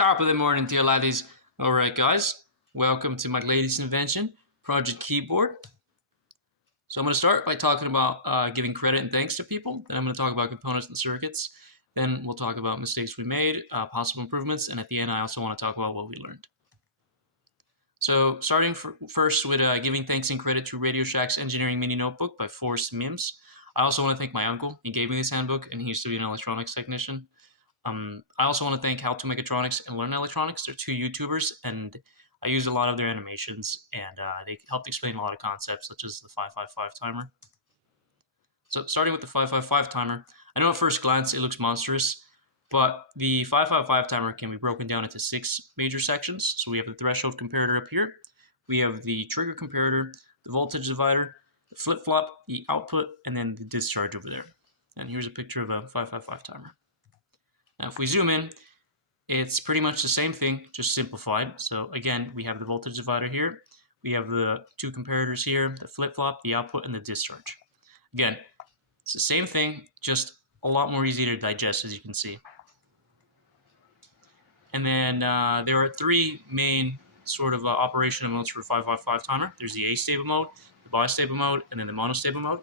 Top of the morning to you laddies. Alright guys, welcome to my latest invention, Project Keyboard. So I'm going to start by talking about giving credit and thanks to people. Then I'm going to talk about components and circuits. Then we'll talk about mistakes we made, possible improvements, and at the end I also want to talk about what we learned. So starting first with giving thanks and credit to Radio Shack's Engineering Mini Notebook by Forrest Mims. I also want to thank my uncle. He gave me this handbook and he used to be an electronics technician. I also want to thank How to Mechatronics and Learn Electronics. They're two YouTubers, and I used a lot of their animations, and they helped explain a lot of concepts, such as the 555 timer. So starting with the 555 timer, I know at first glance it looks monstrous, but the 555 timer can be broken down into 6 major sections. So we have the threshold comparator up here, we have the trigger comparator, the voltage divider, the flip-flop, the output, and then the discharge over there. And here's a picture of a 555 timer. Now, if we zoom in, it's pretty much the same thing, just simplified. So again, we have the voltage divider here. We have the 2 comparators here, the flip-flop, the output, and the discharge. Again, it's the same thing, just a lot more easy to digest, as you can see. And then there are 3 main sort of operational modes for 555 timer. There's the astable mode, the bistable mode, and then the monostable mode.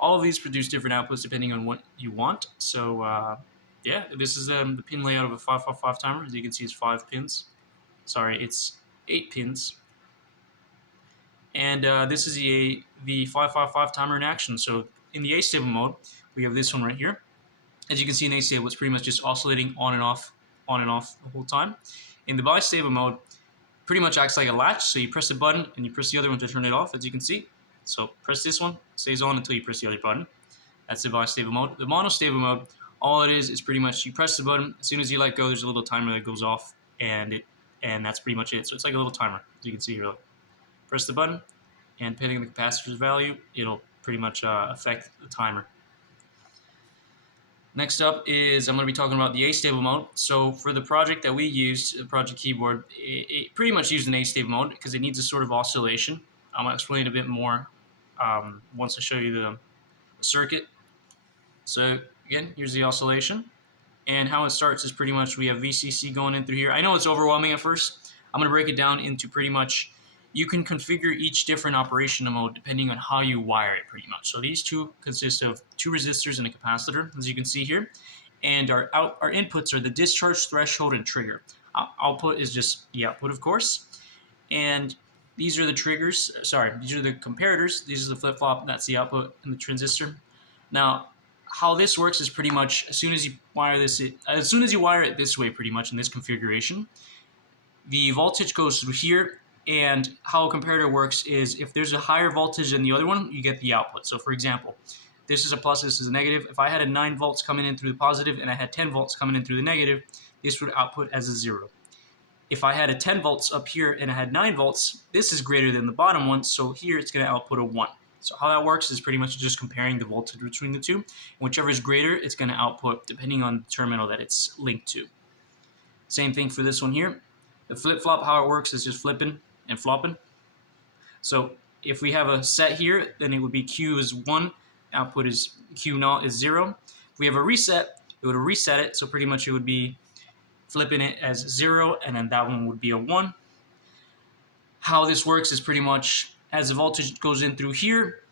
All of these produce different outputs depending on what you want. So yeah, this is the pin layout of a 555 timer. As you can see, it's 5 pins. Sorry, it's 8 pins. And this is the 555 timer in action. So in the astable mode, we have this one right here. As you can see, in astable, it's pretty much just oscillating on and off the whole time. In the bistable mode, pretty much acts like a latch. So you press a button and you press the other one to turn it off, as you can see. So press this one, stays on until you press the other button. That's the bistable mode. The monostable mode, all it is pretty much you press the button. As soon as you let go, there's a little timer that goes off, and that's pretty much it. So it's like a little timer, as you can see here. Look. Press the button, and depending on the capacitor's value, it'll pretty much affect the timer. Next up is I'm going to be talking about the astable mode. So for the project that we used, the Project Keyboard, it pretty much used an astable mode because it needs a sort of oscillation. I'm going to explain it a bit more once I show you the circuit. So again, here's the oscillation. And how it starts is pretty much we have VCC going in through here. I know it's overwhelming at first. I'm going to break it down into pretty much, you can configure each different operational mode depending on how you wire it pretty much. So these two consist of 2 resistors and a capacitor, as you can see here. And our inputs are the discharge, threshold, and trigger. Output is just the output, of course. And these are the triggers, these are the comparators. These are the flip-flop, that's the output, and the transistor. Now, how this works is pretty much as soon as you wire it this way, pretty much in this configuration, the voltage goes through here. And how a comparator works is if there's a higher voltage than the other one, you get the output. So for example, this is a plus, this is a negative. If I had a 9 volts coming in through the positive and I had 10 volts coming in through the negative, this would output as a 0. If I had a 10 volts up here and I had 9 volts, this is greater than the bottom one, so here it's going to output a 1. So how that works is pretty much just comparing the voltage between the two. And whichever is greater, it's going to output depending on the terminal that it's linked to. Same thing for this one here. The flip-flop, how it works is just flipping and flopping. So if we have a set here, then it would be Q is 1, output is Q naught is 0. If we have a reset, it would reset it, so pretty much it would be flipping it as 0, and then that one would be a 1. How this works is pretty much as the voltage goes in through here,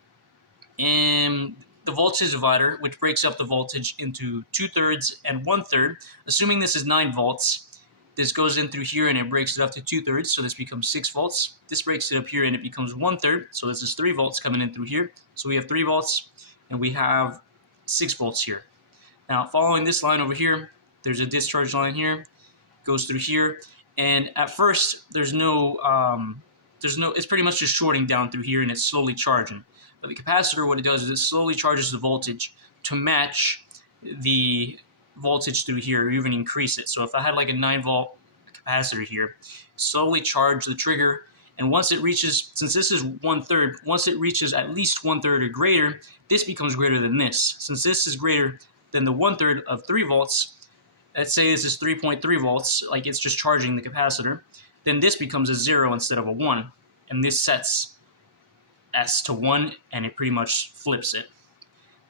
and the voltage divider, which breaks up the voltage into 2/3 and 1/3, assuming this is 9 volts, this goes in through here and it breaks it up to 2/3, so this becomes 6 volts. This breaks it up here and it becomes 1/3, so this is 3 volts coming in through here. So we have 3 volts and we have 6 volts here. Now, following this line over here, there's a discharge line here, goes through here, and at first it's pretty much just shorting down through here and it's slowly charging. But the capacitor, what it does is it slowly charges the voltage to match the voltage through here or even increase it. So if I had like a 9-volt capacitor here, slowly charge the trigger, and once it reaches, since this is 1/3, once it reaches at least 1/3 or greater, this becomes greater than this. Since this is greater than the 1/3 of 3 volts, let's say this is 3.3 volts, like it's just charging the capacitor, then this becomes a 0 instead of a 1, and this sets S to 1 and it pretty much flips it.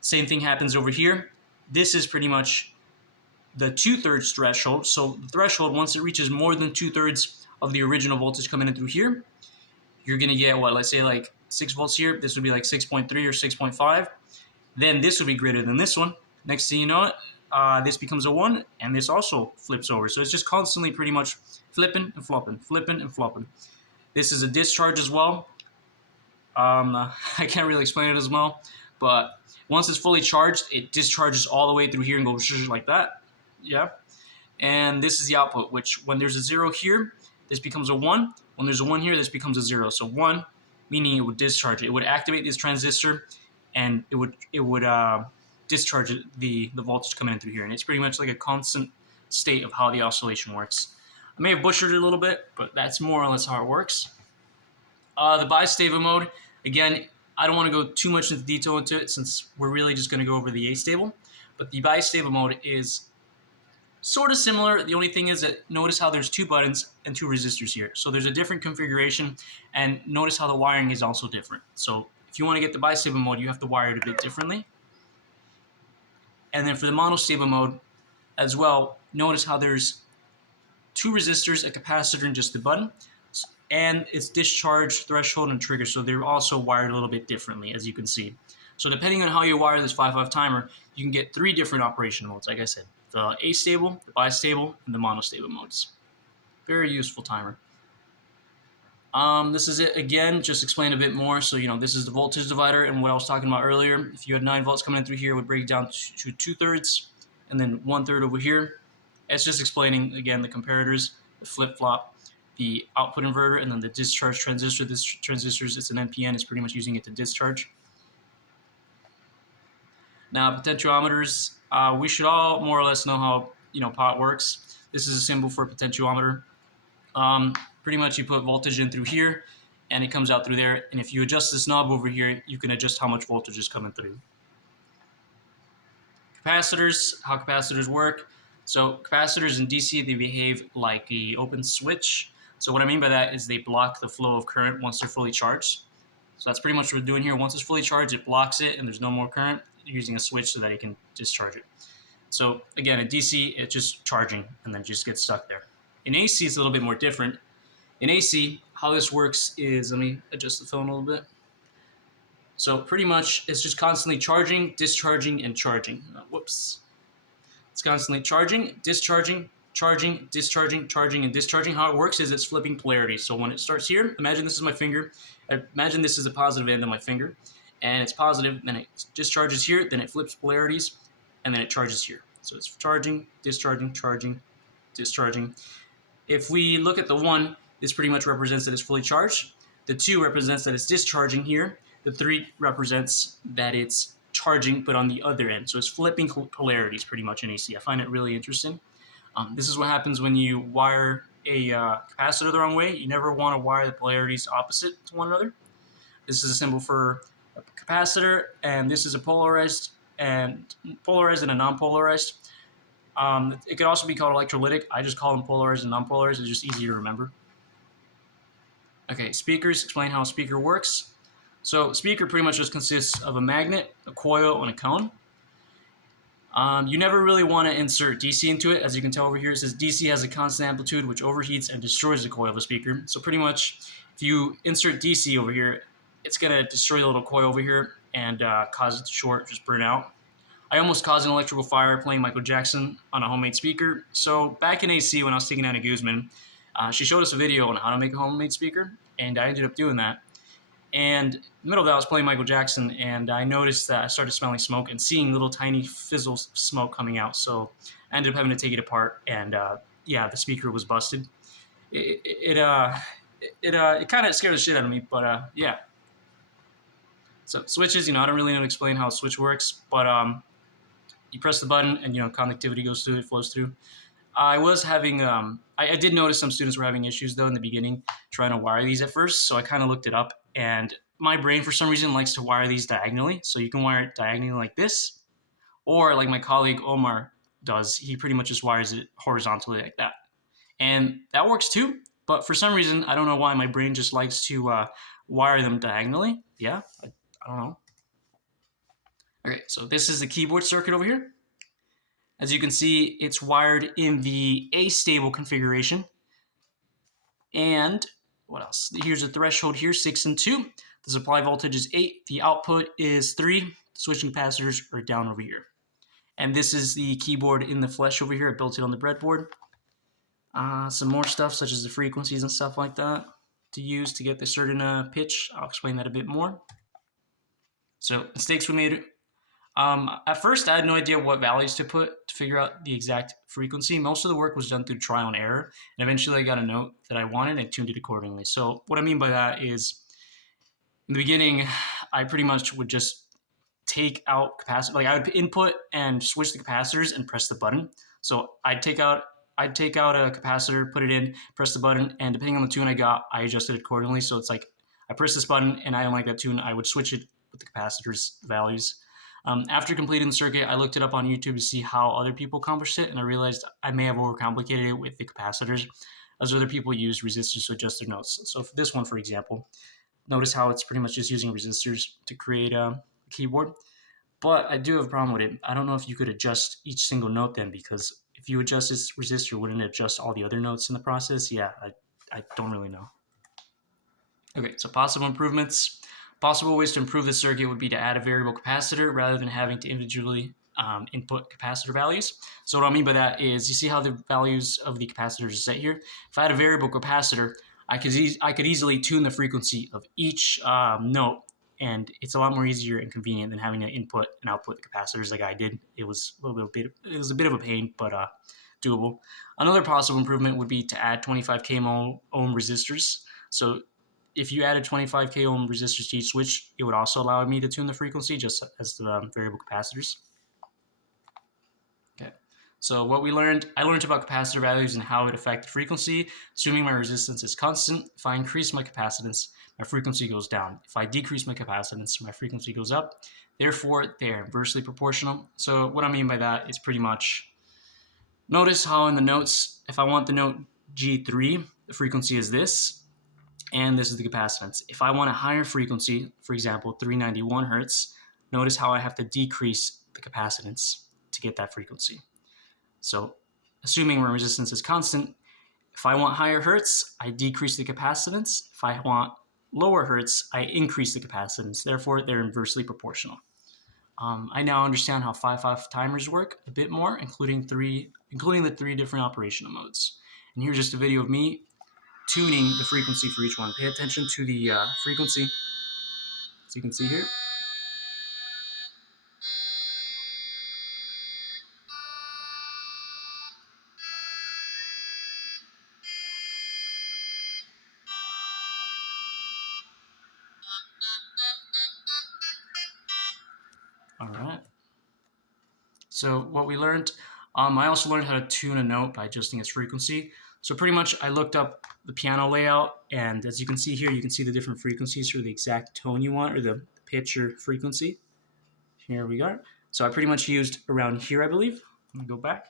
Same thing happens over here. This is pretty much the 2/3 threshold. So the threshold, once it reaches more than 2/3 of the original voltage coming in through here, you're going to get what, let's say like 6 volts here. This would be like 6.3 or 6.5. Then this would be greater than this one. Next thing you know it, this becomes a 1, and this also flips over. So it's just constantly pretty much flipping and flopping, flipping and flopping. This is a discharge as well. I can't really explain it as well, but once it's fully charged, it discharges all the way through here and goes like that. Yeah. And this is the output, which when there's a 0 here, this becomes a 1. When there's a 1 here, this becomes a 0. So 1, meaning it would discharge it. It would activate this transistor, and it would discharge the voltage coming in through here. And it's pretty much like a constant state of how the oscillation works. I may have butchered it a little bit, but that's more or less how it works. The bistable mode, again, I don't want to go too much into detail into it since we're really just going to go over the astable. But the bistable mode is sort of similar. The only thing is that notice how there's 2 buttons and 2 resistors here. So there's a different configuration, and notice how the wiring is also different. So if you want to get the bistable mode, you have to wire it a bit differently. And then for the monostable mode as well, notice how there's 2 resistors, a capacitor, and just the button. And it's discharge, threshold, and trigger. So they're also wired a little bit differently, as you can see. So depending on how you wire this 5/5 timer, you can get 3 different operation modes, like I said. The astable, the bistable, and the monostable modes. Very useful timer. This is it again, just explain a bit more. So, this is the voltage divider, and what I was talking about earlier. If you had 9 volts coming in through here, it would break down to 2/3, and then 1/3 over here. It's just explaining, again, the comparators, the flip-flop, the output inverter, and then the discharge transistor. This transistor, it's an NPN, it's pretty much using it to discharge. Now, potentiometers, we should all more or less know how pot works. This is a symbol for a potentiometer. Pretty much you put voltage in through here, and it comes out through there. And if you adjust this knob over here, you can adjust how much voltage is coming through. Capacitors, how capacitors work. So capacitors in DC, they behave like the open switch. So what I mean by that is they block the flow of current once they're fully charged. So that's pretty much what we're doing here. Once it's fully charged, it blocks it, and there's no more current. You're using a switch so that it can discharge it. So again, in DC, it's just charging and then just gets stuck there. In AC, it's a little bit more different. In AC, how this works is, let me adjust the phone a little bit. So pretty much, it's just constantly charging, discharging, and charging. Whoops. It's constantly charging, discharging, charging, discharging, charging, and discharging. How it works is it's flipping polarity. So when it starts here, imagine this is my finger. Imagine this is the positive end of my finger. And it's positive, then it discharges here, then it flips polarities, and then it charges here. So it's charging, discharging, charging, discharging. If we look at the 1, this pretty much represents that it's fully charged. The 2 represents that it's discharging here. The 3 represents that it's charging, but on the other end. So it's flipping polarities pretty much in AC. I find it really interesting. This is what happens when you wire a capacitor the wrong way. You never want to wire the polarities opposite to one another. This is a symbol for a capacitor, and this is a polarized and a non-polarized. It could also be called electrolytic. I just call them polarized and non-polarized. It's just easier to remember. Okay, speakers, explain how a speaker works. So a speaker pretty much just consists of a magnet, a coil, and a cone. You never really want to insert DC into it. As you can tell over here, it says DC has a constant amplitude which overheats and destroys the coil of a speaker. So pretty much, if you insert DC over here, it's going to destroy the little coil over here and cause it to short, just burn out. I almost caused an electrical fire playing Michael Jackson on a homemade speaker. So back in AC, when I was taking Anna Guzman, she showed us a video on how to make a homemade speaker, and I ended up doing that. And in the middle of that, I was playing Michael Jackson, and I noticed that I started smelling smoke and seeing little tiny fizzles of smoke coming out. So I ended up having to take it apart, and yeah, the speaker was busted. It kind of scared the shit out of me, but yeah. So switches, I don't really know to explain how a switch works, but you press the button and, conductivity goes through, it flows through. I was having, I did notice some students were having issues though in the beginning trying to wire these at first. So I kind of looked it up, and my brain for some reason likes to wire these diagonally. So you can wire it diagonally like this, or like my colleague Omar does. He pretty much just wires it horizontally like that. And that works too. But for some reason, I don't know why my brain just likes to wire them diagonally. Yeah, I don't know. Okay, so this is the keyboard circuit over here. As you can see, it's wired in the A-stable configuration. And what else? Here's a threshold here, 6 and 2. The supply voltage is 8. The output is 3. Switching capacitors are down over here. And this is the keyboard in the flesh over here. I built it on the breadboard. Some more stuff such as the frequencies and stuff like that to use to get the certain pitch. I'll explain that a bit more. So mistakes we made. At first, I had no idea what values to put to figure out the exact frequency. Most of the work was done through trial and error, and eventually I got a note that I wanted and tuned it accordingly. So what I mean by that is, in the beginning, I pretty much would just take out capacitor. Like I would input and switch the capacitors and press the button. So I'd take out a capacitor, put it in, press the button, and depending on the tune I got, I adjusted it accordingly. So it's like I press this button and I don't like that tune, I would switch it with the capacitors values. After completing the circuit, I looked it up on YouTube to see how other people accomplished it, and I realized I may have overcomplicated it with the capacitors, as other people use resistors to adjust their notes. So for this one, for example, notice how it's pretty much just using resistors to create a keyboard. But I do have a problem with it. I don't know if you could adjust each single note then, because if you adjust this resistor, wouldn't it adjust all the other notes in the process? Yeah, I don't really know. Okay, so possible improvements. Possible ways to improve the circuit would be to add a variable capacitor rather than having to individually input capacitor values. So what I mean by that is, you see how the values of the capacitors are set here? If I had a variable capacitor, I could easily tune the frequency of each note, and it's a lot more easier and convenient than having to input and output the capacitors like I did. It was a bit of a pain, but doable. Another possible improvement would be to add 25k ohm resistors. So if you added 25k ohm resistors to each switch, it would also allow me to tune the frequency just as the variable capacitors. Okay, so what I learned about capacitor values and how it affected frequency. Assuming my resistance is constant, if I increase my capacitance, my frequency goes down. If I decrease my capacitance, my frequency goes up. Therefore, they're inversely proportional. So what I mean by that is pretty much, notice how in the notes, if I want the note G3, the frequency is this, and this is the capacitance. If I want a higher frequency, for example, 391 hertz, notice how I have to decrease the capacitance to get that frequency. So assuming my resistance is constant, if I want higher hertz, I decrease the capacitance. If I want lower hertz, I increase the capacitance. Therefore, they're inversely proportional. I now understand how 5/5 timers work a bit more, including the 3 different operational modes. And here's just a video of me tuning the frequency for each one. Pay attention to the frequency, as you can see here. All right. So what we learned, I also learned how to tune a note by adjusting its frequency. So pretty much I looked up the piano layout, and as you can see here, you can see the different frequencies for the exact tone you want, or the pitch or frequency. Here we go. So I pretty much used around here, I believe. Let me go back.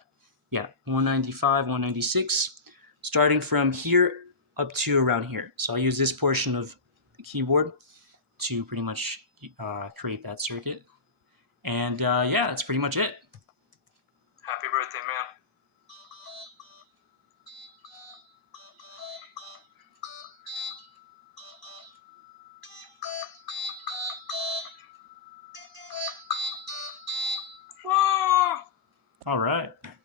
Yeah, 195, 196, starting from here up to around here. So I'll use this portion of the keyboard to pretty much create that circuit. And yeah, that's pretty much it.